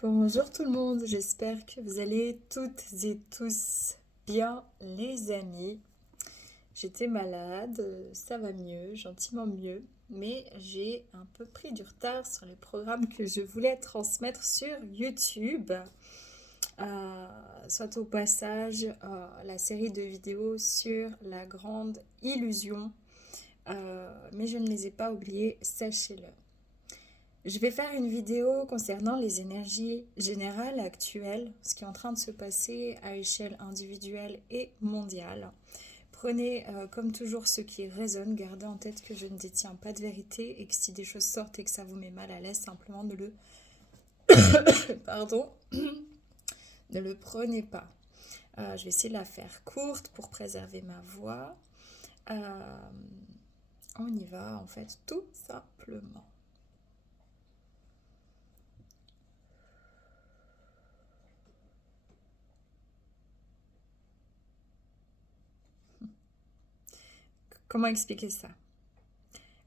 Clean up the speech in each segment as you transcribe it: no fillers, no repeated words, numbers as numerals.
Bonjour tout le monde, j'espère que vous allez toutes et tous bien les amis. J'étais malade, ça va mieux, gentiment mieux, mais j'ai un peu pris du retard sur les programmes que je voulais transmettre sur YouTube. Euh, Soit au passage la série de vidéos sur la grande illusion, mais je ne les ai pas oubliées, sachez-le. Je vais faire une vidéo concernant les énergies générales actuelles, ce qui est en train de se passer à échelle individuelle et mondiale. Prenez comme toujours ce qui résonne, gardez en tête que je ne détiens pas de vérité et que si des choses sortent et que ça vous met mal à l'aise, simplement pardon, ne le prenez pas. Je vais essayer de la faire courte pour préserver ma voix. Euh, on y va en fait tout simplement. Comment expliquer ça?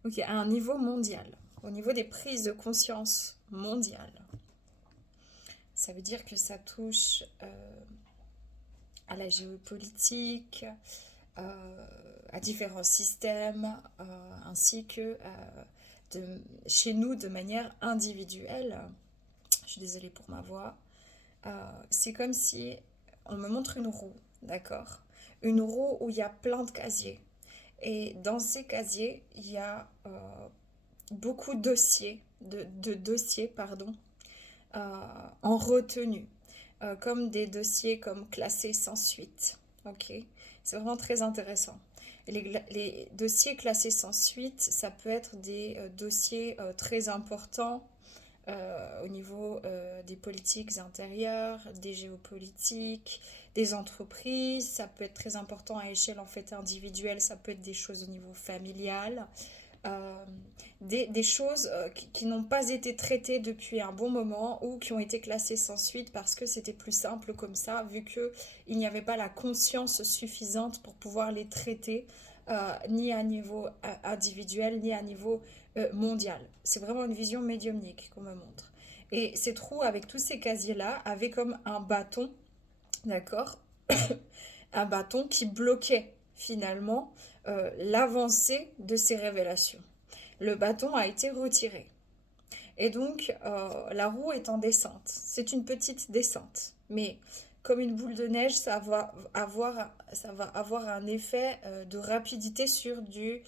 Ok, à un niveau mondial, au niveau des prises de conscience mondiales, ça veut dire que ça touche à la géopolitique, à différents systèmes, ainsi que chez nous de manière individuelle. Je suis désolée pour ma voix. C'est comme si on me montre une roue, d'accord? Une roue où il y a plein de casiers. Et dans ces casiers, il y a beaucoup de dossiers, pardon, en retenue, comme des dossiers comme classés sans suite. Ok, c'est vraiment très intéressant. Les dossiers classés sans suite, ça peut être des dossiers très importants au niveau des politiques intérieures, des géopolitiques, des entreprises. Ça peut être très important à échelle en fait individuelle. Ça peut être des choses au niveau familial. euh, des choses qui n'ont pas été traitées depuis un bon moment ou qui ont été classées sans suite parce que c'était plus simple comme ça, vu qu'il n'y avait pas la conscience suffisante pour pouvoir les traiter, ni à niveau individuel, ni à niveau mondial. C'est vraiment une vision médiumnique qu'on me montre. Et ces trous avec tous ces casiers-là avaient comme un bâton, d'accord, un bâton qui bloquait finalement l'avancée de ces révélations. Le bâton a été retiré. Et donc, la roue est en descente. C'est une petite descente. Mais comme une boule de neige, ça va avoir un effet de rapidité sur du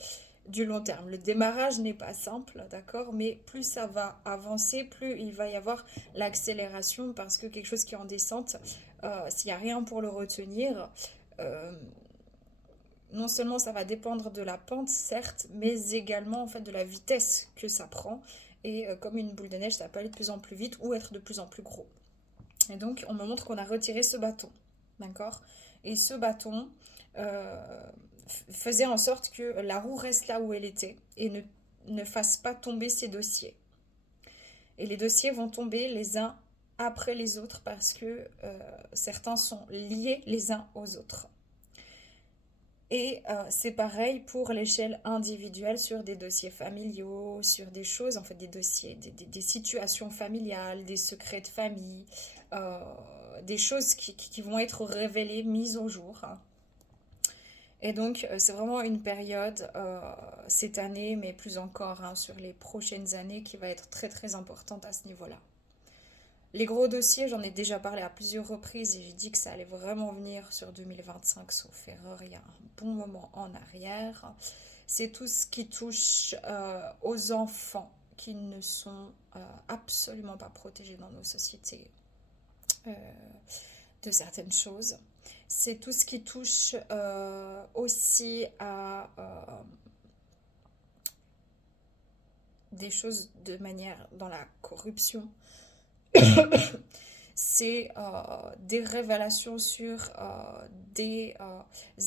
long terme. Le démarrage n'est pas simple, d'accord, mais plus ça va avancer, plus il va y avoir l'accélération parce que quelque chose qui est en descente, s'il n'y a rien pour le retenir, euh, non seulement ça va dépendre de la pente, certes, mais également en fait de la vitesse que ça prend. Et comme une boule de neige, ça peut aller de plus en plus vite ou être de plus en plus gros. Et donc, on me montre qu'on a retiré ce bâton, d'accord? Et ce bâton faisait en sorte que la roue reste là où elle était et ne fasse pas tomber ses dossiers. Et les dossiers vont tomber les uns après les autres parce que certains sont liés les uns aux autres. Et c'est pareil pour l'échelle individuelle sur des dossiers familiaux, sur des choses, en fait des dossiers, des situations familiales, des secrets de famille, euh, des choses qui vont être révélées, mises au jour. Et donc c'est vraiment une période, cette année, mais plus encore sur les prochaines années, qui va être très très importante à ce niveau-là. Les gros dossiers, j'en ai déjà parlé à plusieurs reprises et j'ai dit que ça allait vraiment venir sur 2025, sauf erreur, il y a un bon moment en arrière. C'est tout ce qui touche aux enfants qui ne sont absolument pas protégés dans nos sociétés euh, de certaines choses. C'est tout ce qui touche aussi à des choses de manière dans la corruption. C'est des révélations sur des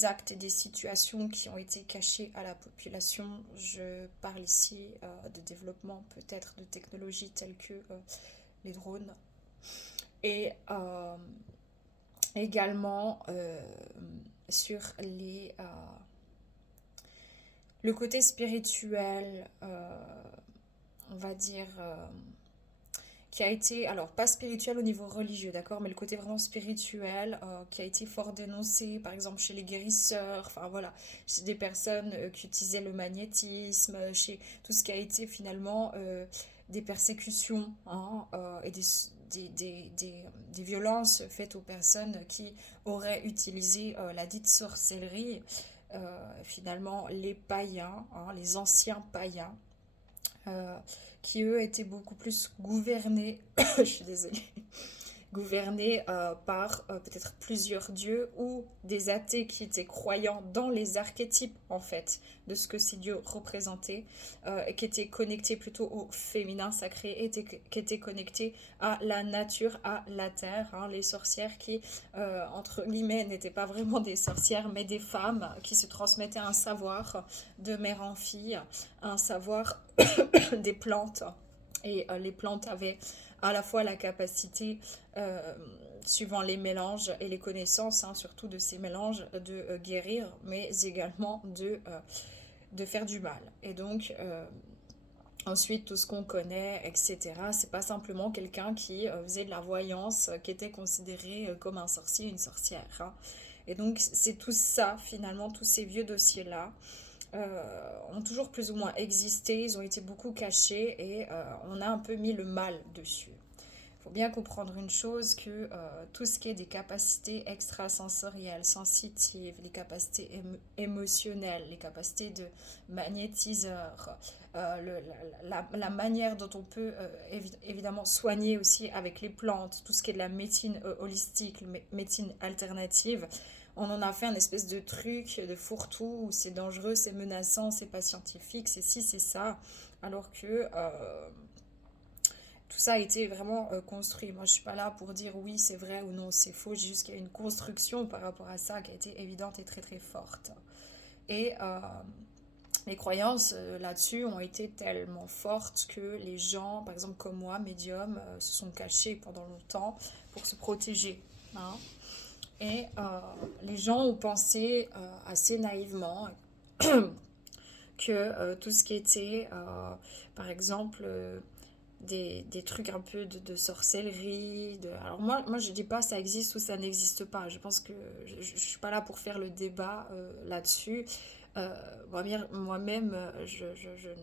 actes et des situations qui ont été cachés à la population. Je parle ici de développement peut-être de technologies telles que les drones. Et également sur le côté spirituel, on va dire qui a été, alors pas spirituel au niveau religieux, d'accord, mais le côté vraiment spirituel, qui a été fort dénoncé, par exemple chez les guérisseurs, enfin voilà, chez des personnes qui utilisaient le magnétisme, chez tout ce qui a été finalement des persécutions, hein, et des violences faites aux personnes qui auraient utilisé la dite sorcellerie. Finalement, les païens, hein, les anciens païens, euh, qui eux étaient beaucoup plus gouvernés, je suis désolée, gouvernés par peut-être plusieurs dieux ou des athées qui étaient croyants dans les archétypes en fait de ce que ces dieux représentaient, et qui étaient connectés plutôt au féminin sacré, qui étaient connectés à la nature, à la terre, hein, les sorcières qui entre guillemets n'étaient pas vraiment des sorcières mais des femmes qui se transmettaient un savoir de mère en fille, un savoir des plantes. Et les plantes avaient à la fois la capacité, euh, suivant les mélanges et les connaissances, hein, surtout de ces mélanges, de guérir, mais également de faire du mal. Et donc, ensuite, tout ce qu'on connaît, etc., c'est pas simplement quelqu'un qui faisait de la voyance, qui était considéré comme un sorcier, une sorcière, hein. Et donc, c'est tout ça, finalement, tous ces vieux dossiers-là, ont toujours plus ou moins existé, ils ont été beaucoup cachés et on a un peu mis le mal dessus. Il faut bien comprendre une chose, que tout ce qui est des capacités extrasensorielles, sensitives, les capacités émotionnelles, les capacités de magnétiseur, la manière dont on peut évidemment soigner aussi avec les plantes, tout ce qui est de la médecine holistique, médecine alternative, on en a fait un espèce de truc, de fourre-tout, où c'est dangereux, c'est menaçant, c'est pas scientifique, c'est ci, c'est ça, alors que tout ça a été vraiment construit. Moi, je suis pas là pour dire oui, c'est vrai ou non, c'est faux. J'ai juste qu'il y a une construction par rapport à ça qui a été évidente et très très forte. Et les croyances là-dessus ont été tellement fortes que les gens, par exemple comme moi, médiums, se sont cachés pendant longtemps pour se protéger, hein. Et les gens ont pensé assez naïvement que tout ce qui était, par exemple, des trucs un peu de sorcellerie. Alors moi, je dis pas ça existe ou ça n'existe pas. Je pense que je suis pas là pour faire le débat là-dessus. Euh, moi-même, je ne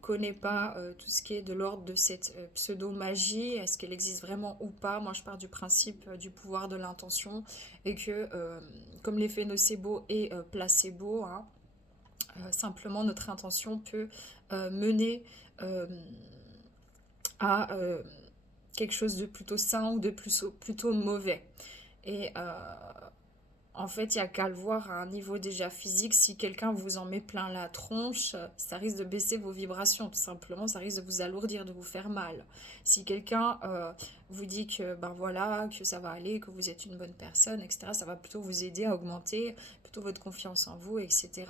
connais pas tout ce qui est de l'ordre de cette pseudo-magie. Est-ce qu'elle existe vraiment ou pas? Moi, je pars du principe du pouvoir de l'intention et que, comme l'effet nocebo et placebo, hein, simplement notre intention peut mener euh, à quelque chose de plutôt sain ou de plutôt mauvais. Et en fait, il n'y a qu'à le voir à un niveau déjà physique. Si quelqu'un vous en met plein la tronche, ça risque de baisser vos vibrations, tout simplement. Ça risque de vous alourdir, de vous faire mal. Si quelqu'un vous dit que ben voilà, que ça va aller, que vous êtes une bonne personne, etc., ça va plutôt vous aider à augmenter plutôt votre confiance en vous, etc.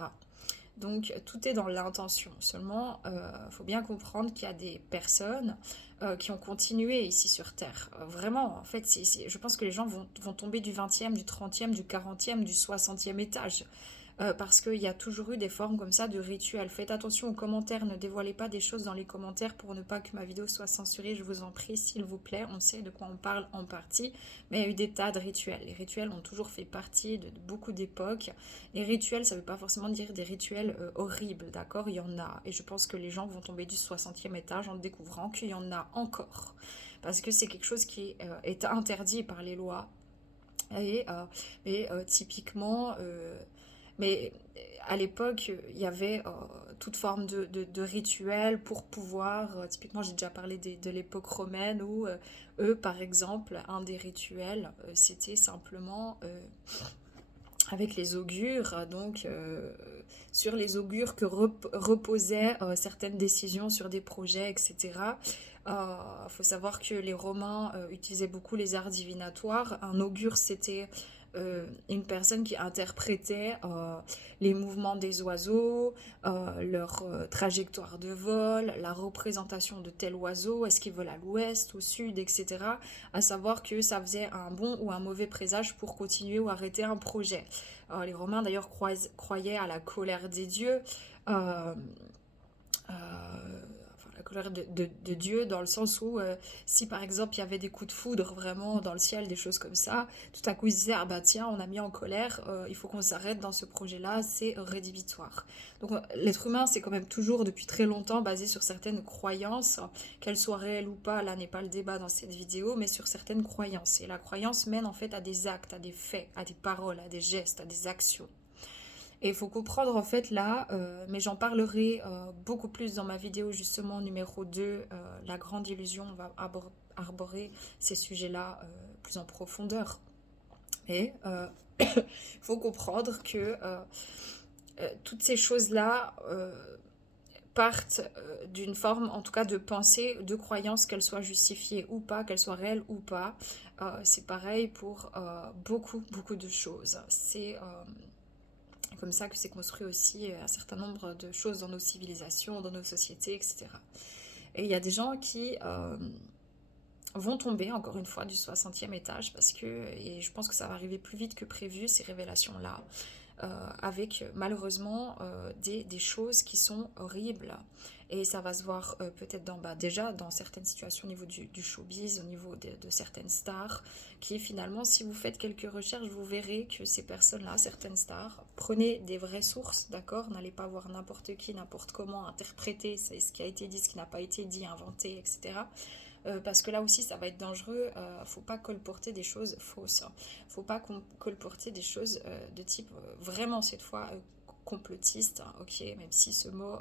Donc tout est dans l'intention. Seulement, faut bien comprendre qu'il y a des personnes qui ont continué ici sur Terre. Vraiment, en fait, je pense que les gens vont tomber du 20e, du 30e, du 40e, du 60e étage. Parce qu'il y a toujours eu des formes comme ça de rituels. Faites attention aux commentaires, ne dévoilez pas des choses dans les commentaires pour ne pas que ma vidéo soit censurée, je vous en prie, s'il vous plaît. On sait de quoi on parle en partie, mais il y a eu des tas de rituels. Les rituels ont toujours fait partie de beaucoup d'époques. Les rituels, ça ne veut pas forcément dire des rituels horribles, d'accord? Il y en a. Et je pense que les gens vont tomber du 60e étage en découvrant qu'il y en a encore. Parce que c'est quelque chose qui est interdit par les lois. Et typiquement... mais à l'époque, il y avait toute forme de rituel pour pouvoir, typiquement j'ai déjà parlé de l'époque romaine où eux, par exemple, un des rituels, c'était simplement avec les augures, donc sur les augures que reposaient certaines décisions sur des projets, etc. Il faut savoir que les Romains utilisaient beaucoup les arts divinatoires. Un augure, c'était une personne qui interprétait les mouvements des oiseaux, leur trajectoire de vol, la représentation de tel oiseau, est-ce qu'il vole à l'ouest, au sud, etc. À savoir que ça faisait un bon ou un mauvais présage pour continuer ou arrêter un projet. Les Romains d'ailleurs croyaient à la colère des dieux. Enfin, la colère de Dieu, dans le sens où si par exemple il y avait des coups de foudre vraiment dans le ciel, des choses comme ça, tout à coup il se disait, ah bah tiens, on a mis en colère, il faut qu'on s'arrête dans ce projet-là, c'est rédhibitoire. Donc l'être humain, c'est quand même toujours depuis très longtemps basé sur certaines croyances, qu'elles soient réelles ou pas, là n'est pas le débat dans cette vidéo, mais sur certaines croyances. Et la croyance mène en fait à des actes, à des faits, à des paroles, à des gestes, à des actions. Et il faut comprendre en fait là, mais j'en parlerai beaucoup plus dans ma vidéo justement numéro 2, la grande illusion, on va arborer ces sujets-là plus en profondeur. Et il faut comprendre que toutes ces choses-là partent d'une forme en tout cas de pensée, de croyance, qu'elles soient justifiées ou pas, qu'elles soient réelles ou pas. C'est pareil pour beaucoup de choses. C'est comme ça que c'est construit aussi un certain nombre de choses dans nos civilisations, dans nos sociétés, etc. Et il y a des gens qui vont tomber, encore une fois, du 60e étage, parce que, et je pense que ça va arriver plus vite que prévu, ces révélations-là, avec malheureusement des choses qui sont horribles. Et ça va se voir peut-être déjà dans certaines situations au niveau du showbiz, au niveau de certaines stars, qui finalement, si vous faites quelques recherches, vous verrez que ces personnes-là, certaines stars, prenez des vraies sources, d'accord? N'allez pas voir n'importe qui, n'importe comment interpréter ce qui a été dit, ce qui n'a pas été dit, inventé, etc. Parce que là aussi ça va être dangereux, faut pas colporter des choses fausses, faut pas colporter des choses de type vraiment cette fois complotiste, hein, ok, même si ce mot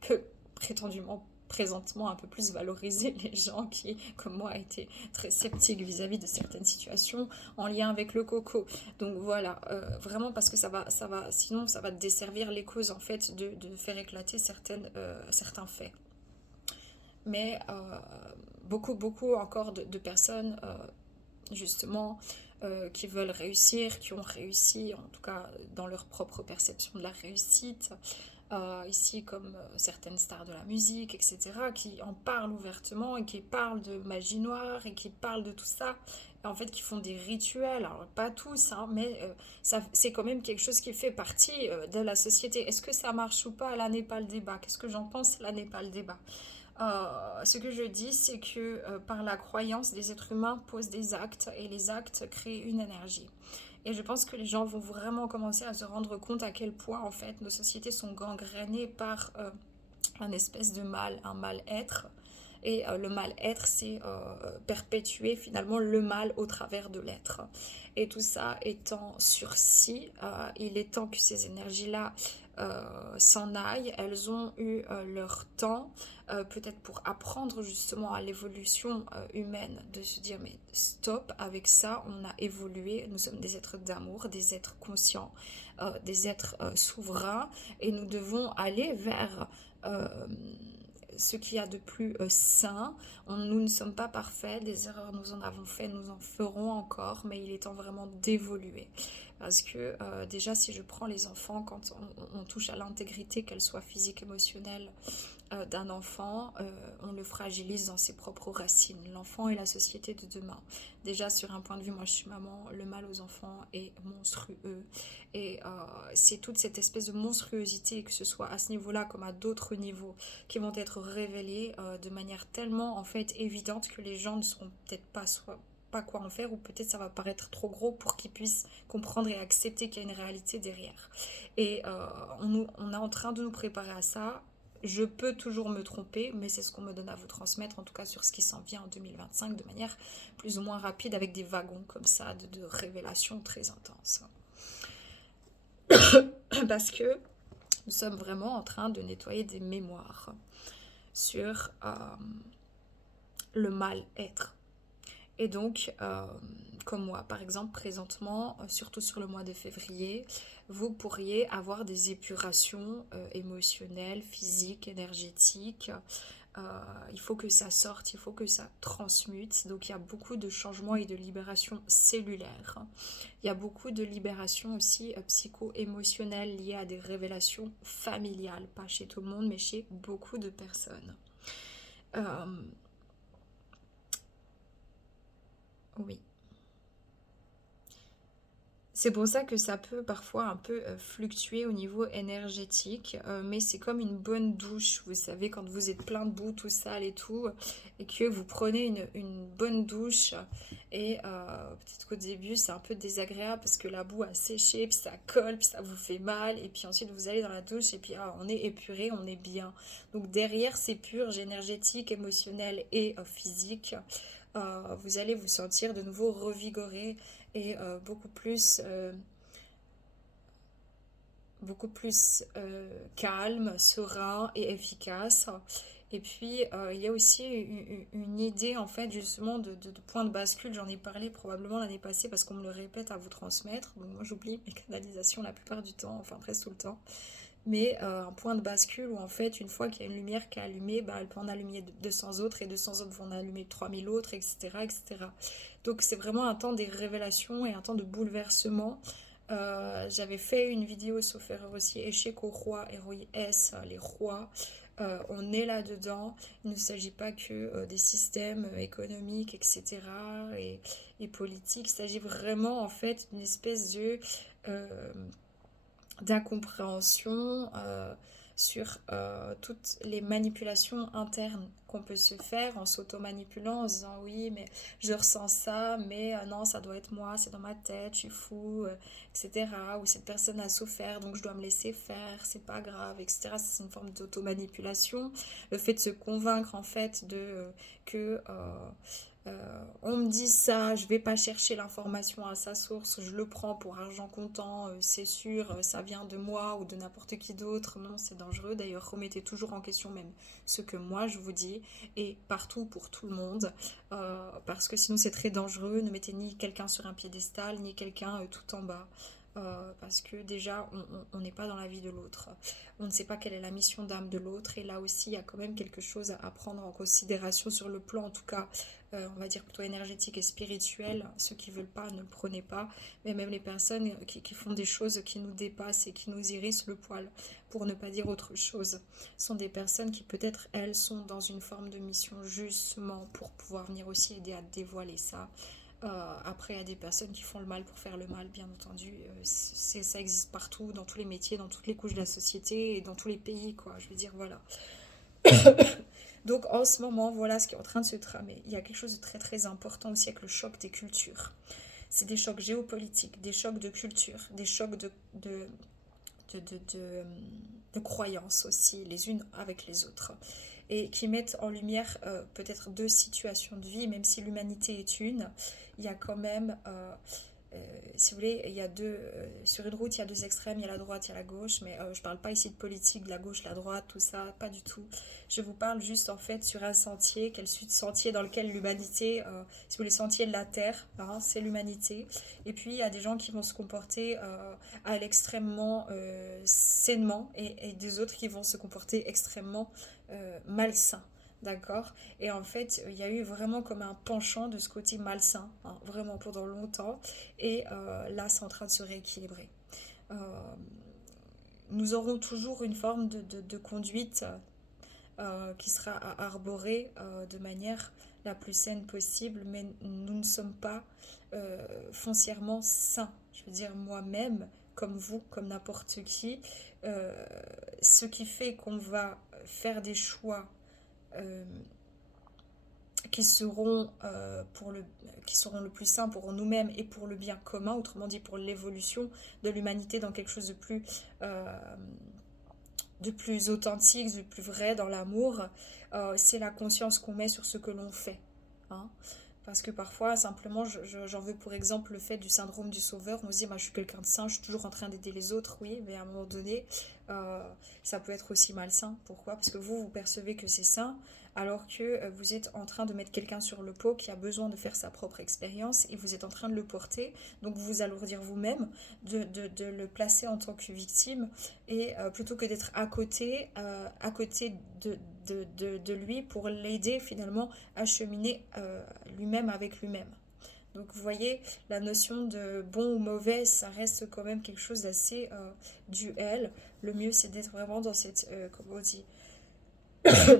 peut prétendument présentement un peu plus valoriser les gens qui, comme moi, étaient très sceptiques vis-à-vis de certaines situations en lien avec le coco. Donc voilà, vraiment parce que sinon ça va desservir les causes en fait de faire éclater certains faits. Mais beaucoup encore de personnes justement qui veulent réussir, qui ont réussi, en tout cas dans leur propre perception de la réussite, ici comme certaines stars de la musique, etc., qui en parlent ouvertement et qui parlent de magie noire et qui parlent de tout ça, et en fait qui font des rituels, alors pas tous, hein, mais c'est quand même quelque chose qui fait partie de la société. Est-ce que ça marche ou pas? Là n'est pas le débat. Qu'est-ce que j'en pense? Là n'est pas le débat. Ce que je dis, c'est que par la croyance, des êtres humains posent des actes et les actes créent une énergie. Et je pense que les gens vont vraiment commencer à se rendre compte à quel point en fait nos sociétés sont gangrénées par un espèce de mal, un mal-être. Et le mal-être, c'est perpétuer finalement le mal au travers de l'être. Et tout ça étant sursis, il est temps que ces énergies-là s'en aillent. Elles ont eu leur temps, peut-être pour apprendre justement à l'évolution humaine, de se dire mais stop, avec ça on a évolué, nous sommes des êtres d'amour, des êtres conscients, des êtres souverains, et nous devons aller vers ce qu'il y a de plus sain. Nous ne sommes pas parfaits, des erreurs nous en avons fait, nous en ferons encore, mais il est temps vraiment d'évoluer. Parce que déjà, si je prends les enfants, quand on touche à l'intégrité, qu'elle soit physique, émotionnelle, d'un enfant, on le fragilise dans ses propres racines. L'enfant est la société de demain. Déjà, sur un point de vue, moi je suis maman, le mal aux enfants est monstrueux. Et c'est toute cette espèce de monstruosité, que ce soit à ce niveau-là comme à d'autres niveaux, qui vont être révélés de manière tellement en fait évidente que les gens ne sauront peut-être pas quoi en faire, ou peut-être ça va paraître trop gros pour qu'ils puissent comprendre et accepter qu'il y a une réalité derrière. Et on est en train de nous préparer à ça. Je peux toujours me tromper, mais c'est ce qu'on me donne à vous transmettre, en tout cas sur ce qui s'en vient en 2025, de manière plus ou moins rapide, avec des wagons comme ça, de révélations très intenses. Parce que nous sommes vraiment en train de nettoyer des mémoires sur le mal-être. Et donc, comme moi, par exemple, présentement, surtout sur le mois de février, vous pourriez avoir des épurations émotionnelles, physiques, énergétiques. Il faut que ça sorte, il faut que ça transmute. Donc, il y a beaucoup de changements et de libérations cellulaires. Il y a beaucoup de libérations aussi psycho-émotionnelles liées à des révélations familiales. Pas chez tout le monde, mais chez beaucoup de personnes. Oui. C'est pour ça que ça peut parfois un peu fluctuer au niveau énergétique, mais c'est comme une bonne douche, vous savez, quand vous êtes plein de boue, tout sale et tout, et que vous prenez une bonne douche, et peut-être qu'au début c'est un peu désagréable parce que la boue a séché, puis ça colle, puis ça vous fait mal, et puis ensuite vous allez dans la douche, et puis on est épuré, on est bien. Donc derrière ces purges énergétiques, émotionnelles et physiques, vous allez vous sentir de nouveau revigoré et beaucoup plus calme, serein et efficace. Et puis, il y a aussi une idée, en fait, justement, de point de bascule. J'en ai parlé probablement l'année passée parce qu'on me le répète à vous transmettre. Donc, moi, j'oublie mes canalisations la plupart du temps, enfin, presque tout le temps. Mais un point de bascule où, en fait, une fois qu'il y a une lumière qui est allumée, bah, elle peut en allumer 200 autres et 200 autres vont en allumer 3000 autres, etc., etc. Donc, c'est vraiment un temps des révélations et un temps de bouleversement. J'avais fait une vidéo, sauf erreur aussi, échec aux rois, S, les rois. On est là-dedans. Il ne s'agit pas que des systèmes économiques, etc. et politiques. Il s'agit vraiment, en fait, d'une espèce de d'incompréhension sur toutes les manipulations internes qu'on peut se faire en s'auto-manipulant, en se disant oui, mais je ressens ça, mais non, ça doit être moi, c'est dans ma tête, je suis fou, etc. Ou cette personne a souffert, donc je dois me laisser faire, c'est pas grave, etc. C'est une forme d'auto-manipulation. Le fait de se convaincre, en fait, on me dit ça, je vais pas chercher l'information à sa source, je le prends pour argent comptant, c'est sûr, ça vient de moi ou de n'importe qui d'autre. Non, c'est dangereux. D'ailleurs, remettez toujours en question même ce que moi je vous dis et partout pour tout le monde, parce que sinon c'est très dangereux. Ne mettez ni quelqu'un sur un piédestal, ni quelqu'un tout en bas. Parce que déjà, on n'est pas dans la vie de l'autre. On ne sait pas quelle est la mission d'âme de l'autre. Et là aussi, il y a quand même quelque chose à prendre en considération sur le plan, en tout cas, on va dire plutôt énergétique et spirituel. Ceux qui ne veulent pas, ne le prenez pas. Mais même les personnes qui font des choses qui nous dépassent et qui nous hérissent le poil, pour ne pas dire autre chose, sont des personnes qui peut-être, elles, sont dans une forme de mission justement pour pouvoir venir aussi aider à dévoiler ça. Après, il y a des personnes qui font le mal pour faire le mal, bien entendu. Ça existe partout, dans tous les métiers, dans toutes les couches de la société et dans tous les pays, quoi. Je veux dire, voilà. Donc en ce moment, voilà ce qui est en train de se tramer. Il y a quelque chose de très très important aussi avec le choc des cultures. C'est des chocs géopolitiques, des chocs de culture, des chocs de, de, de, de croyances aussi, les unes avec les autres. Et qui mettent en lumière peut-être deux situations de vie, même si l'humanité est une, il y a quand même si vous voulez, il y a sur une route, il y a deux extrêmes, il y a la droite, il y a la gauche, mais je ne parle pas ici de politique, de la gauche, la droite, tout ça, pas du tout. Je vous parle juste en fait sur un sentier, quel sentier dans lequel l'humanité, si vous voulez, sentier de la terre, hein, c'est l'humanité. Et puis il y a des gens qui vont se comporter à l'extrêmement sainement et des autres qui vont se comporter extrêmement malsains. D'accord. Et en fait, il y a eu vraiment comme un penchant de ce côté malsain, hein, vraiment pendant longtemps. Et là, c'est en train de se rééquilibrer. Euh, nous aurons toujours une forme de conduite qui sera à arborer de manière la plus saine possible, mais nous ne sommes pas foncièrement sains. Je veux dire, moi-même, comme vous, comme n'importe qui, ce qui fait qu'on va faire des choix euh, qui seront, qui seront le plus sain pour nous-mêmes et pour le bien commun, autrement dit pour l'évolution de l'humanité dans quelque chose de plus authentique, de plus vrai dans l'amour, c'est la conscience qu'on met sur ce que l'on fait. Hein. Parce que parfois, simplement, j'en veux pour exemple le fait du syndrome du sauveur. On se dit, moi, je suis quelqu'un de sain, je suis toujours en train d'aider les autres, oui, mais à un moment donné, euh, ça peut être aussi malsain. Pourquoi? Parce que vous percevez que c'est sain, alors que vous êtes en train de mettre quelqu'un sur le pot qui a besoin de faire sa propre expérience et vous êtes en train de le porter. Donc vous alourdir vous-même, de le placer en tant que victime et plutôt que d'être à côté de lui pour l'aider finalement à cheminer lui-même avec lui-même. Donc vous voyez, la notion de bon ou mauvais, ça reste quand même quelque chose d'assez duel. Le mieux, c'est d'être vraiment dans cette, comment on dit,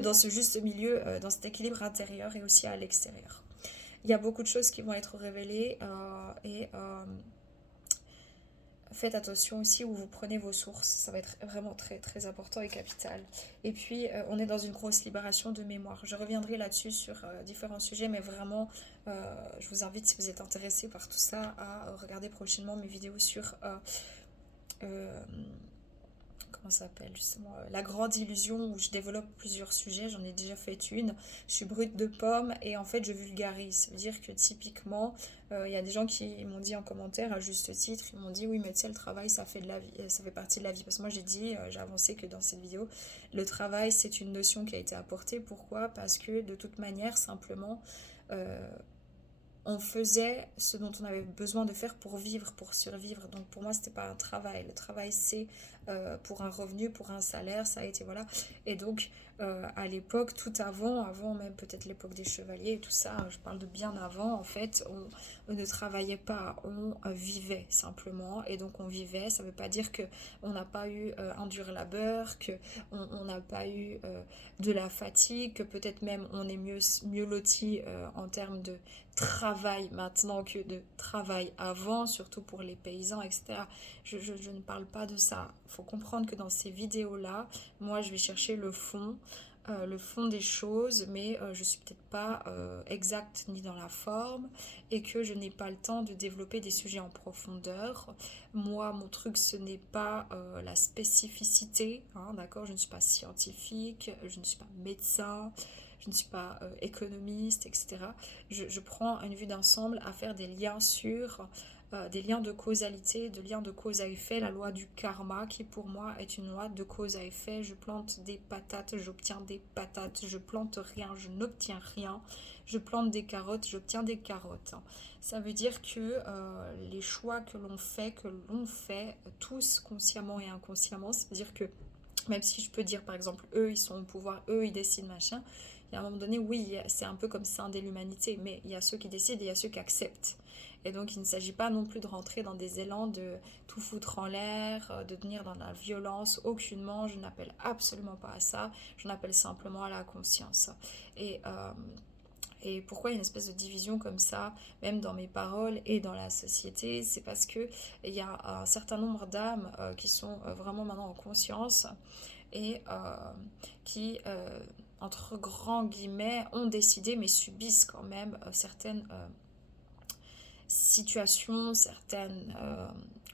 dans ce juste milieu, dans cet équilibre intérieur et aussi à l'extérieur. Il y a beaucoup de choses qui vont être révélées et faites attention aussi où vous prenez vos sources, ça va être vraiment très très important et capital. Et puis on est dans une grosse libération de mémoire. Je reviendrai là-dessus sur différents sujets, mais vraiment je vous invite, si vous êtes intéressé par tout ça, à regarder prochainement mes vidéos sur euh, comment ça s'appelle justement, la grande illusion, où je développe plusieurs sujets. J'en ai déjà fait une, je suis brute de pomme et en fait je vulgarise. Ça veut dire que typiquement il y a des gens qui m'ont dit en commentaire à juste titre, ils m'ont dit oui mais tu sais le travail ça fait de la vie, ça fait partie de la vie. Parce que moi j'ai dit, j'ai avancé que dans cette vidéo, le travail c'est une notion qui a été apportée. Pourquoi? Parce que de toute manière simplement euh, on faisait ce dont on avait besoin de faire pour vivre, pour survivre. Donc pour moi, c'était pas un travail. Le travail, c'est pour un revenu, pour un salaire, ça a été voilà. Et donc à l'époque, tout avant même peut-être l'époque des chevaliers et tout ça, je parle de bien avant, en fait, on ne travaillait pas, on vivait simplement. Et donc on vivait, ça veut pas dire que on n'a pas eu un dur labeur, que on n'a pas eu de la fatigue, que peut-être même on est mieux loti en termes de travail maintenant que de travail avant, surtout pour les paysans, etc. Je ne parle pas de ça. Il faut comprendre que dans ces vidéos-là, moi, je vais chercher le fond des choses, mais je ne suis peut-être pas exacte ni dans la forme et que je n'ai pas le temps de développer des sujets en profondeur. Moi, mon truc, ce n'est pas la spécificité, hein, d'accord? Je ne suis pas scientifique, je ne suis pas médecin, je ne suis pas économiste, etc. Je prends une vue d'ensemble à faire des liens sur des liens de causalité, de liens de cause à effet, la loi du karma qui pour moi est une loi de cause à effet. Je plante des patates, j'obtiens des patates, je plante rien, je n'obtiens rien, je plante des carottes, j'obtiens des carottes. Ça veut dire que les choix que l'on fait tous consciemment et inconsciemment, c'est-à-dire que même si je peux dire par exemple eux ils sont au pouvoir, eux ils décident machin, il y a un moment donné oui c'est un peu comme scinder l'humanité, mais il y a ceux qui décident et il y a ceux qui acceptent. Et donc il ne s'agit pas non plus de rentrer dans des élans de tout foutre en l'air, de tenir dans la violence, aucunement, je n'appelle absolument pas à ça, j'en appelle simplement à la conscience. Et et pourquoi il y a une espèce de division comme ça, même dans mes paroles et dans la société? C'est parce que il y a un certain nombre d'âmes qui sont vraiment maintenant en conscience et qui, entre grands guillemets, ont décidé, mais subissent quand même certaines situations, certaines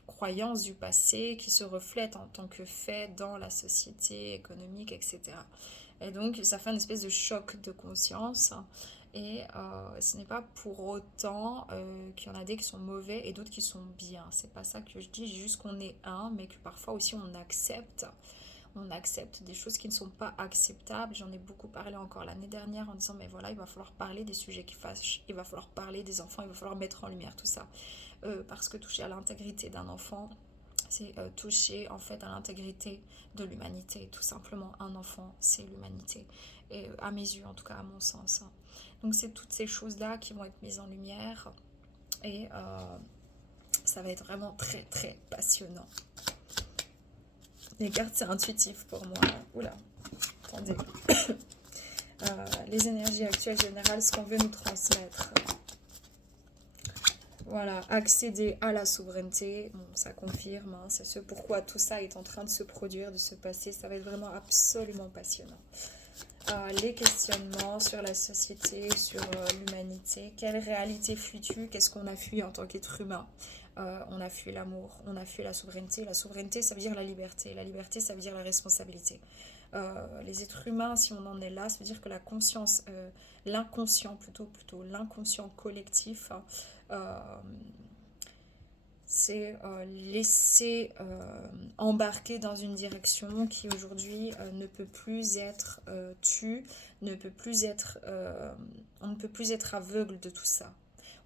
croyances du passé qui se reflètent en tant que fait dans la société économique, etc. Et donc, ça fait une espèce de choc de conscience. Et ce n'est pas pour autant qu'il y en a des qui sont mauvais et d'autres qui sont bien. C'est pas ça que je dis, juste qu'on est un, mais que parfois aussi on accepte des choses qui ne sont pas acceptables. J'en ai beaucoup parlé encore l'année dernière en disant mais voilà, il va falloir parler des sujets qui fâchent, il va falloir parler des enfants, il va falloir mettre en lumière tout ça. Parce que toucher à l'intégrité d'un enfant, c'est toucher en fait à l'intégrité de l'humanité, tout simplement. Un enfant, c'est l'humanité. Et à mes yeux, en tout cas à mon sens. Donc c'est toutes ces choses-là qui vont être mises en lumière. Et ça va être vraiment très très passionnant. Les cartes, c'est intuitif pour moi. Oula, attendez. Les énergies actuelles générales, ce qu'on veut nous transmettre. Voilà, accéder à la souveraineté, bon, ça confirme, hein, c'est ce pourquoi tout ça est en train de se produire, de se passer. Ça va être vraiment absolument passionnant. Les questionnements sur la société, sur l'humanité. Quelle réalité fuis-tu? Qu'est-ce qu'on a fui en tant qu'être humain? On a fui l'amour, on a fui la souveraineté. La souveraineté, ça veut dire la liberté. La liberté, ça veut dire la responsabilité. Les êtres humains, si on en est là, ça veut dire que la conscience, l'inconscient plutôt l'inconscient collectif, euh, c'est laisser embarquer dans une direction qui aujourd'hui ne peut plus être tue, ne peut plus être, on ne peut plus être aveugle de tout ça.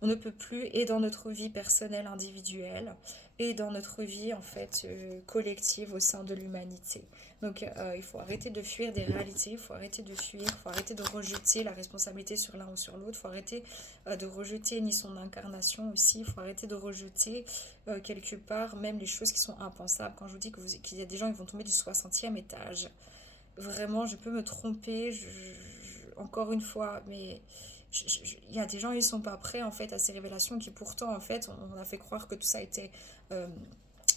On ne peut plus, et dans notre vie personnelle, individuelle, et dans notre vie en fait collective au sein de l'humanité. Donc il faut arrêter de fuir des réalités, il faut arrêter de fuir, il faut arrêter de rejeter la responsabilité sur l'un ou sur l'autre, il faut arrêter de rejeter ni son incarnation aussi, il faut arrêter de rejeter quelque part même les choses qui sont impensables. Quand je vous dis qu'il y a des gens qui vont tomber du 60e étage, vraiment je peux me tromper, encore une fois, mais il y a des gens ils sont pas prêts en fait à ces révélations qui pourtant en fait on a fait croire que tout ça était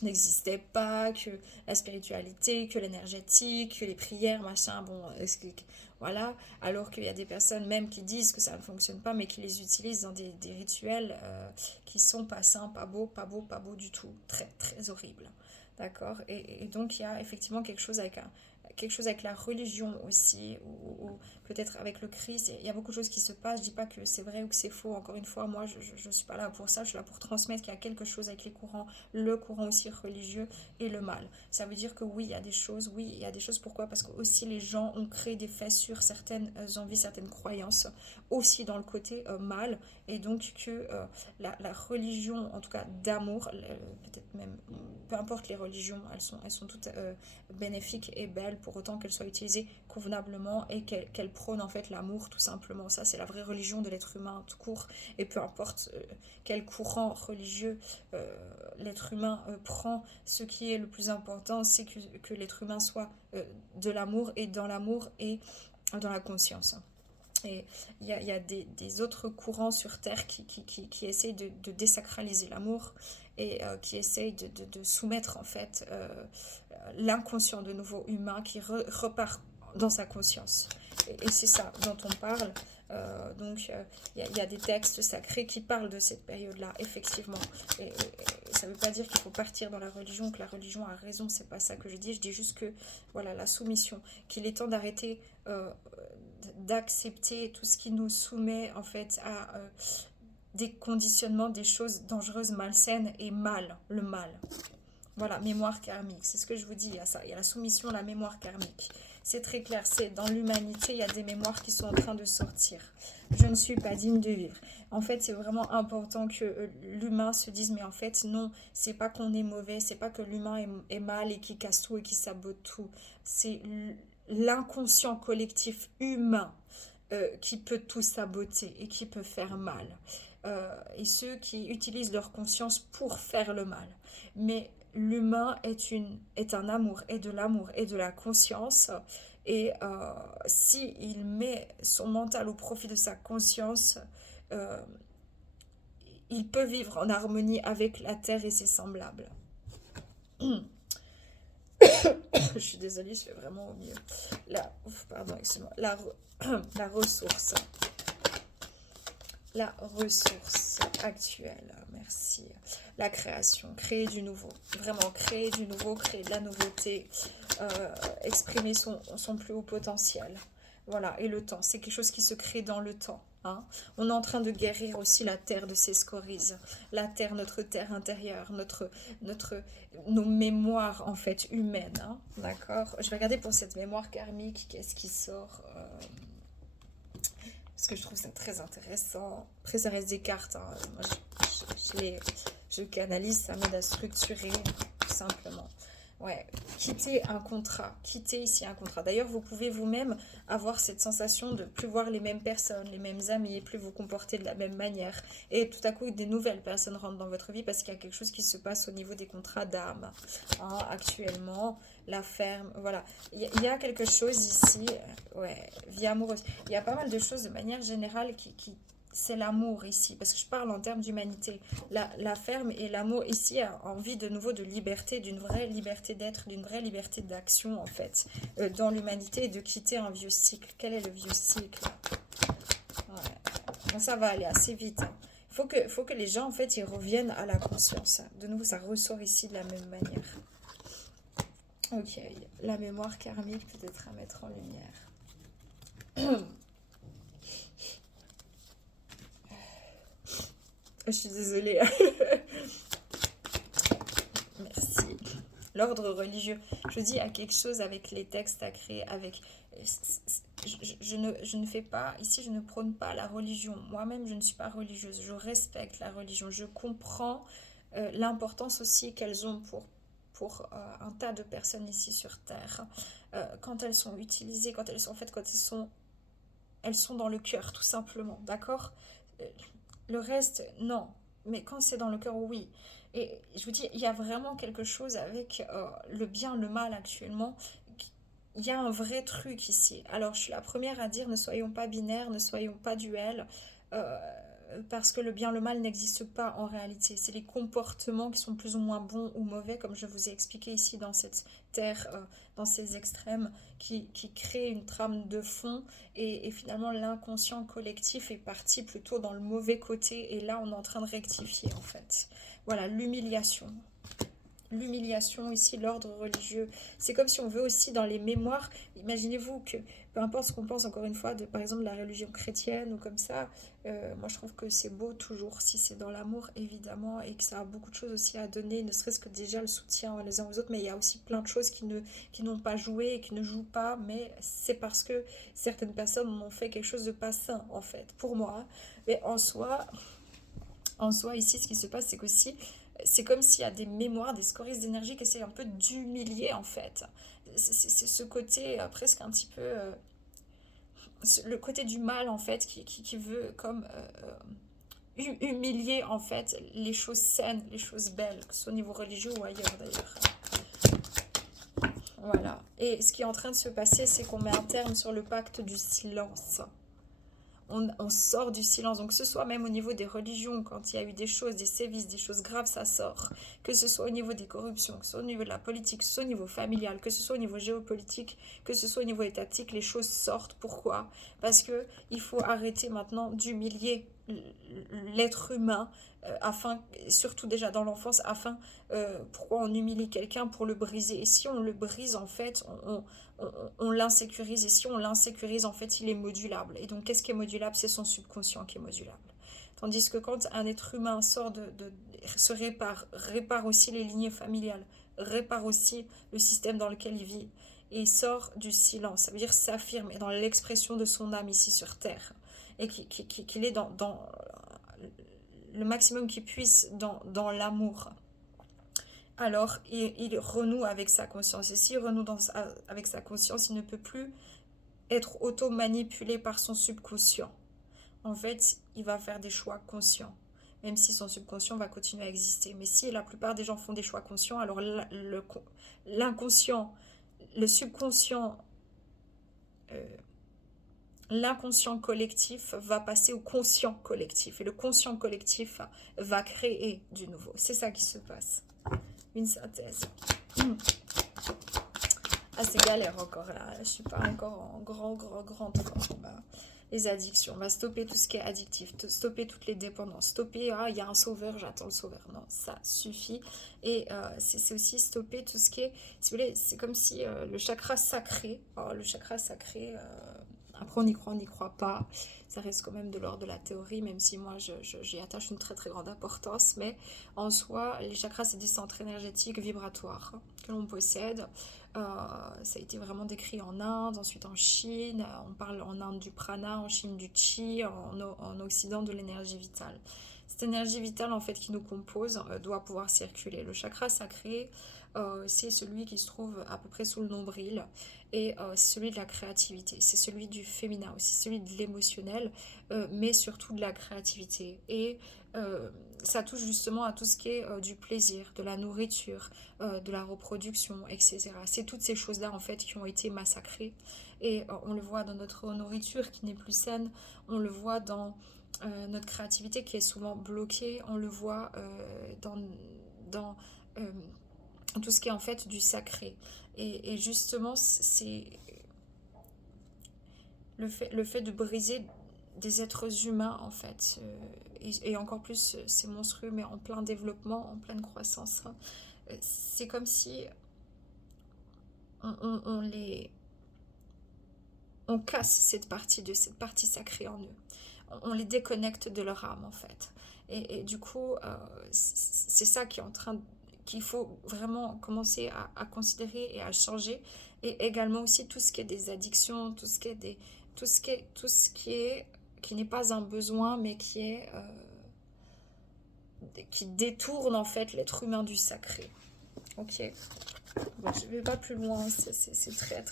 n'existait pas, que la spiritualité, que l'énergétique, que les prières, machin, bon, voilà, alors qu'il y a des personnes même qui disent que ça ne fonctionne pas, mais qui les utilisent dans des rituels qui sont pas sains, pas beaux, pas beaux, pas beaux du tout, très, très horribles, d'accord? Et donc il y a effectivement quelque chose avec la religion aussi, ou peut-être avec le Christ. Il y a beaucoup de choses qui se passent. Je dis pas que c'est vrai ou que c'est faux. Encore une fois, moi, je suis pas là pour ça. Je suis là pour transmettre qu'il y a quelque chose avec les courants, le courant aussi religieux et le mal. Ça veut dire que oui, il y a des choses. Oui, il y a des choses. Pourquoi? Parce que aussi les gens ont créé des faits sur certaines envies, certaines croyances, aussi dans le côté mal. Et donc que la religion, en tout cas d'amour, peut-être même, peu importe les religions, elles sont toutes bénéfiques et belles pour autant qu'elles soient utilisées convenablement et qu'elles prônent en fait l'amour tout simplement. Ça, c'est la vraie religion de l'être humain tout court. Et peu importe quel courant religieux l'être humain prend, ce qui est le plus important, c'est que l'être humain soit de l'amour et dans la conscience. Et il y a des autres courants sur Terre qui essayent de désacraliser l'amour et qui essayent de soumettre en fait l'inconscient de nouveau humain qui repart dans sa conscience. Et c'est ça dont on parle. Donc il y a des textes sacrés qui parlent de cette période-là, effectivement. Et ça ne veut pas dire qu'il faut partir dans la religion, que la religion a raison, c'est pas ça que je dis. Je dis juste que, voilà, la soumission, qu'il est temps d'arrêter d'accepter tout ce qui nous soumet en fait à des conditionnements, des choses dangereuses, malsaines et mal, le mal. Voilà, mémoire karmique, c'est ce que je vous dis, il y a ça, il y a la soumission, la mémoire karmique. C'est très clair, c'est dans l'humanité, il y a des mémoires qui sont en train de sortir. Je ne suis pas digne de vivre. En fait, c'est vraiment important que l'humain se dise, mais en fait, non, c'est pas qu'on est mauvais, c'est pas que l'humain est mal et qui casse tout et qui sabote tout. C'est l'inconscient collectif humain qui peut tout saboter et qui peut faire mal. Et ceux qui utilisent leur conscience pour faire le mal. Mais l'humain est un amour, et de l'amour et de la conscience. Et si il met son mental au profit de sa conscience, euh, il peut vivre en harmonie avec la terre et ses semblables. Je suis désolée, je fais vraiment au mieux. Pardon, excusez-moi. La ressource. La ressource actuelle, merci. La création, créer du nouveau. Vraiment, créer du nouveau, créer de la nouveauté. Exprimer son plus haut potentiel. Voilà, et le temps, c'est quelque chose qui se crée dans le temps. Hein. On est en train de guérir aussi la terre de ses scories. La terre, notre terre intérieure, nos mémoires en fait humaines. Hein. D'accord. Je vais regarder pour cette mémoire karmique, qu'est-ce qui sort parce que je trouve ça très intéressant. Après, ça reste des cartes. Hein. Moi, je canalise, ça m'aide à structurer, tout simplement. Ouais, quitter un contrat. Quitter ici un contrat. D'ailleurs, vous pouvez vous-même avoir cette sensation de plus voir les mêmes personnes, les mêmes amis, plus vous comporter de la même manière. Et tout à coup, des nouvelles personnes rentrent dans votre vie parce qu'il y a quelque chose qui se passe au niveau des contrats d'âme. Hein, actuellement, la ferme, voilà. Il y a quelque chose ici, ouais, vie amoureuse. Il y a pas mal de choses de manière générale c'est l'amour ici, parce que je parle en termes d'humanité. La ferme et l'amour ici a envie de nouveau de liberté, d'une vraie liberté d'être, d'une vraie liberté d'action en fait, dans l'humanité et de quitter un vieux cycle. Quel est le vieux cycle? Ouais. Bon, ça va aller assez vite. Hein. Faut que les gens en fait ils reviennent à la conscience. De nouveau, ça ressort ici de la même manière. Ok, la mémoire karmique peut-être à mettre en lumière. Je suis désolée. Merci. L'ordre religieux. Je dis à quelque chose avec les textes à créer, avec... Je ne fais pas, ici je ne prône pas la religion. Moi-même je ne suis pas religieuse. Je respecte la religion. Je comprends l'importance aussi qu'elles ont pour un tas de personnes ici sur Terre. Quand elles sont utilisées, quand elles sont faites, elles sont dans le cœur tout simplement. D'accord? Le reste, non. Mais quand c'est dans le cœur, oui. Et je vous dis, il y a vraiment quelque chose avec le bien, le mal actuellement. Il y a un vrai truc ici. Alors, je suis la première à dire, ne soyons pas binaires, ne soyons pas duels. parce que le bien, le mal n'existe pas en réalité. C'est les comportements qui sont plus ou moins bons ou mauvais, comme je vous ai expliqué ici dans cette terre, dans ces extrêmes, qui créent une trame de fond. Et finalement, l'inconscient collectif est parti plutôt dans le mauvais côté. Et là, on est en train de rectifier, en fait. Voilà, l'humiliation. L'humiliation, ici, l'ordre religieux. C'est comme si on veut aussi dans les mémoires, imaginez-vous que, peu importe ce qu'on pense, encore une fois, de par exemple la religion chrétienne ou comme ça, moi je trouve que c'est beau toujours, si c'est dans l'amour évidemment, et que ça a beaucoup de choses aussi à donner, ne serait-ce que déjà le soutien les uns aux autres, mais il y a aussi plein de choses qui n'ont pas joué et qui ne jouent pas, mais c'est parce que certaines personnes en ont fait quelque chose de pas sain, en fait, pour moi. Hein. Mais en soi, ici, ce qui se passe, c'est qu'aussi, c'est comme s'il y a des mémoires, des scories d'énergie qui essayent un peu d'humilier, en fait. C'est ce côté presque un petit peu... le côté du mal, en fait, qui veut comme humilier, en fait, les choses saines, les choses belles, que ce soit au niveau religieux ou ailleurs, d'ailleurs. Voilà. Et ce qui est en train de se passer, c'est qu'on met un terme sur le pacte du silence. On sort du silence. Donc que ce soit même au niveau des religions, quand il y a eu des choses, des sévices, des choses graves, ça sort. Que ce soit au niveau des corruptions, que ce soit au niveau de la politique, que ce soit au niveau familial, que ce soit au niveau géopolitique, que ce soit au niveau étatique, les choses sortent. Pourquoi? Parce que il faut arrêter maintenant d'humilier l'être humain, afin, surtout déjà dans l'enfance, afin, pourquoi on humilie quelqu'un pour le briser. Et si on le brise, en fait, on l'insécurise. Et si on l'insécurise, en fait, il est modulable. Et donc, qu'est-ce qui est modulable? C'est son subconscient qui est modulable. Tandis que quand un être humain sort se répare aussi les lignées familiales, répare aussi le système dans lequel il vit, et sort du silence, ça veut dire s'affirme, et dans l'expression de son âme ici sur Terre, et qu'il est dans le maximum qu'il puisse dans l'amour, alors il renoue avec sa conscience. Et s'il renoue avec sa conscience, il ne peut plus être auto-manipulé par son subconscient. En fait, il va faire des choix conscients, même si son subconscient va continuer à exister. Mais si la plupart des gens font des choix conscients, alors l'inconscient, le subconscient, l'inconscient collectif va passer au conscient collectif. Et le conscient collectif va créer du nouveau. C'est ça qui se passe. Une synthèse. Ah, c'est galère encore là. Je suis pas encore en grand temps. Les addictions. On va stopper tout ce qui est addictif. Stopper toutes les dépendances. Stopper, il y a un sauveur, j'attends le sauveur. Non, ça suffit. Et c'est aussi stopper tout ce qui est... Si vous voulez, c'est comme si le chakra sacré... le chakra sacré... après, on n'y croit pas. Ça reste quand même de l'ordre de la théorie, même si moi, j'y attache une très grande importance. Mais en soi, les chakras, c'est des centres énergétiques vibratoires que l'on possède. Ça a été vraiment décrit en Inde, ensuite en Chine. On parle en Inde du prana, en Chine du chi, en Occident de l'énergie vitale. Cette énergie vitale, en fait, qui nous compose, doit pouvoir circuler. Le chakra sacré, c'est celui qui se trouve à peu près sous le nombril, et c'est celui de la créativité, c'est celui du féminin aussi, celui de l'émotionnel, mais surtout de la créativité. Et ça touche justement à tout ce qui est du plaisir, de la nourriture, de la reproduction, etc. C'est toutes ces choses-là en fait qui ont été massacrées, et on le voit dans notre nourriture qui n'est plus saine, on le voit dans notre créativité qui est souvent bloquée, on le voit dans tout ce qui est en fait du sacré. Et justement, c'est le fait de briser des êtres humains, en fait, et encore plus, c'est monstrueux, mais en plein développement, en pleine croissance. Hein. C'est comme si on casse cette partie sacrée en eux. On les déconnecte de leur âme, en fait. Et du coup, c'est ça qui est en train qu'il faut vraiment commencer à considérer et à changer. Et également aussi tout ce qui est des addictions, tout ce qui n'est pas un besoin, mais qui détourne en fait l'être humain du sacré. Ok. Bon, je ne vais pas plus loin, c'est très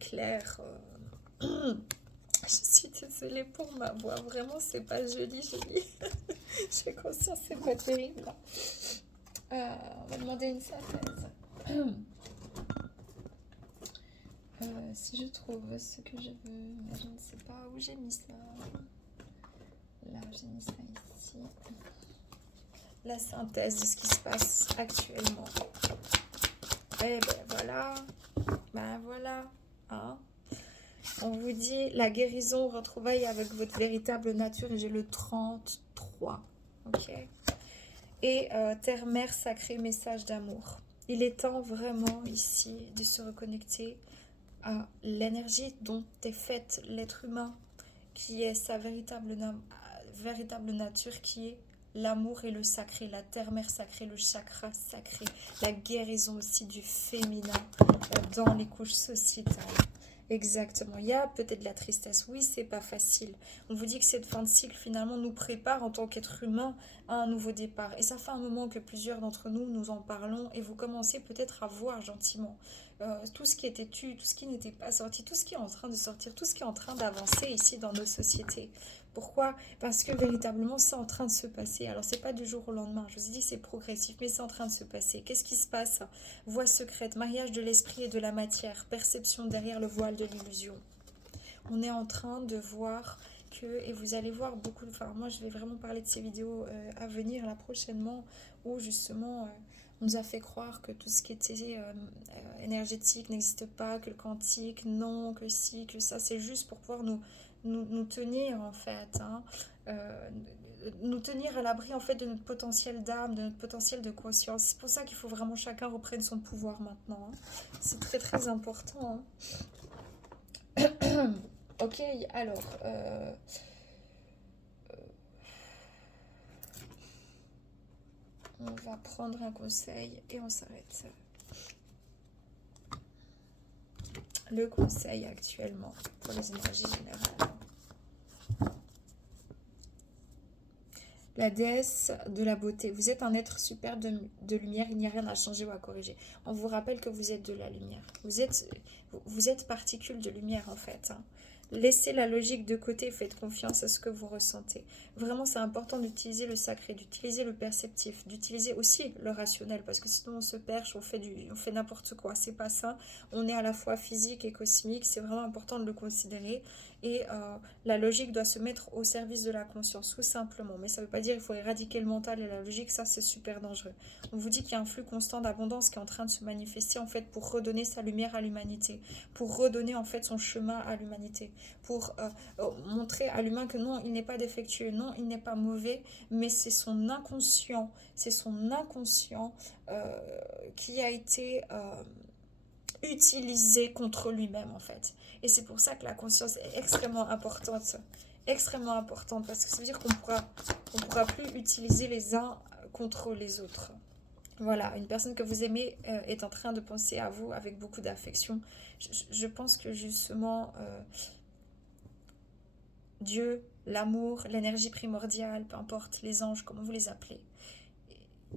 clair. Je suis désolée pour ma voix, vraiment c'est pas joli. J'ai conscience, c'est pas terrible. On va demander une synthèse. Si je trouve ce que je veux, mais je ne sais pas où j'ai mis ça. ça ici. La synthèse de ce qui se passe actuellement. Et ben voilà. Ben voilà. Hein. On vous dit la guérison, retrouvailles avec votre véritable nature. Et j'ai le 33. Ok. Et Terre-Mère sacré, message d'amour. Il est temps vraiment ici de se reconnecter à l'énergie dont est faite l'être humain, qui est sa véritable nature, qui est l'amour et le sacré, la terre-mère sacrée, le chakra sacré, la guérison aussi du féminin dans les couches sociétales. Exactement, il y a peut-être de la tristesse, oui, c'est pas facile. On vous dit que cette fin de cycle finalement nous prépare en tant qu'être humain à un nouveau départ. Et ça fait un moment que plusieurs d'entre nous en parlons et vous commencez peut-être à voir gentiment tout ce qui était tu, tout ce qui n'était pas sorti, tout ce qui est en train de sortir, tout ce qui est en train d'avancer ici dans nos sociétés. Pourquoi? Parce que véritablement c'est en train de se passer. Alors c'est pas du jour au lendemain, je vous ai dit c'est progressif, mais c'est en train de se passer. Qu'est-ce qui se passe? Voie secrète, mariage de l'esprit et de la matière, perception derrière le voile de l'illusion. On est en train de voir que, et vous allez voir beaucoup, enfin moi je vais vraiment parler de ces vidéos à venir là prochainement, où justement on nous a fait croire que tout ce qui était énergétique n'existe pas, que le quantique, non, que si, que ça, c'est juste pour pouvoir nous tenir en fait, hein, nous tenir à l'abri en fait de notre potentiel d'âme, de notre potentiel de conscience. C'est pour ça qu'il faut vraiment chacun reprenne son pouvoir maintenant. Hein. C'est très très important. Hein. Ok, alors... on va prendre un conseil et on s'arrête. Le conseil actuellement pour les énergies générales. La déesse de la beauté. Vous êtes un être super de lumière, il n'y a rien à changer ou à corriger. On vous rappelle que vous êtes de la lumière. Vous êtes particule de lumière en fait. Hein. Laissez la logique de côté et faites confiance à ce que vous ressentez. Vraiment, c'est important d'utiliser le sacré, d'utiliser le perceptif, d'utiliser aussi le rationnel, parce que sinon on se perche, on fait n'importe quoi. C'est pas ça. On est à la fois physique et cosmique. C'est vraiment important de le considérer. Et la logique doit se mettre au service de la conscience, tout simplement. Mais ça ne veut pas dire qu'il faut éradiquer le mental et la logique, ça c'est super dangereux. On vous dit qu'il y a un flux constant d'abondance qui est en train de se manifester en fait pour redonner sa lumière à l'humanité, pour redonner en fait son chemin à l'humanité, pour montrer à l'humain que non, il n'est pas défectueux, non, il n'est pas mauvais, mais c'est son inconscient qui a été utilisé contre lui-même en fait. Et c'est pour ça que la conscience est extrêmement importante parce que ça veut dire qu'on pourra plus utiliser les uns contre les autres. Voilà, une personne que vous aimez est en train de penser à vous avec beaucoup d'affection. Je pense que justement Dieu, l'amour, l'énergie primordiale, peu importe, les anges, comment vous les appelez,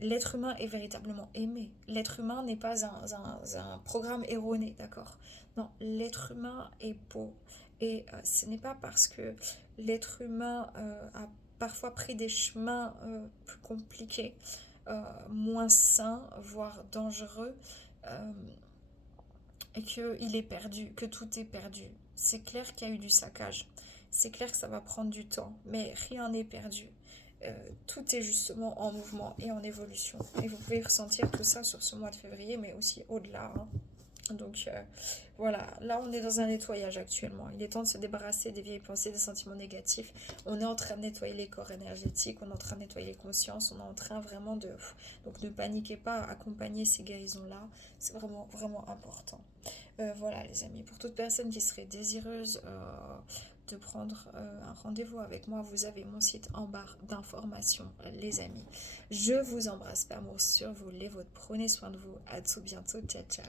l'être humain est véritablement aimé. L'être humain n'est pas un programme erroné, d'accord? Non, l'être humain est beau. Et ce n'est pas parce que l'être humain a parfois pris des chemins plus compliqués, moins sains, voire dangereux, et qu'il est perdu, que tout est perdu. C'est clair qu'il y a eu du saccage. C'est clair que ça va prendre du temps, mais rien n'est perdu. Tout est justement en mouvement et en évolution. Et vous pouvez ressentir tout ça sur ce mois de février, mais aussi au-delà. Hein. Donc voilà, là on est dans un nettoyage actuellement. Il est temps de se débarrasser des vieilles pensées, des sentiments négatifs. On est en train de nettoyer les corps énergétiques, on est en train de nettoyer les consciences, on est en train vraiment de... Donc ne paniquez pas, accompagner ces guérisons-là, c'est vraiment, vraiment important. Voilà les amis, pour toute personne qui serait désireuse de prendre un rendez-vous avec moi, vous avez mon site en barre d'informations, les amis. Je vous embrasse, par amour sur vous, les vôtres. Prenez soin de vous. À tout bientôt. Ciao, ciao.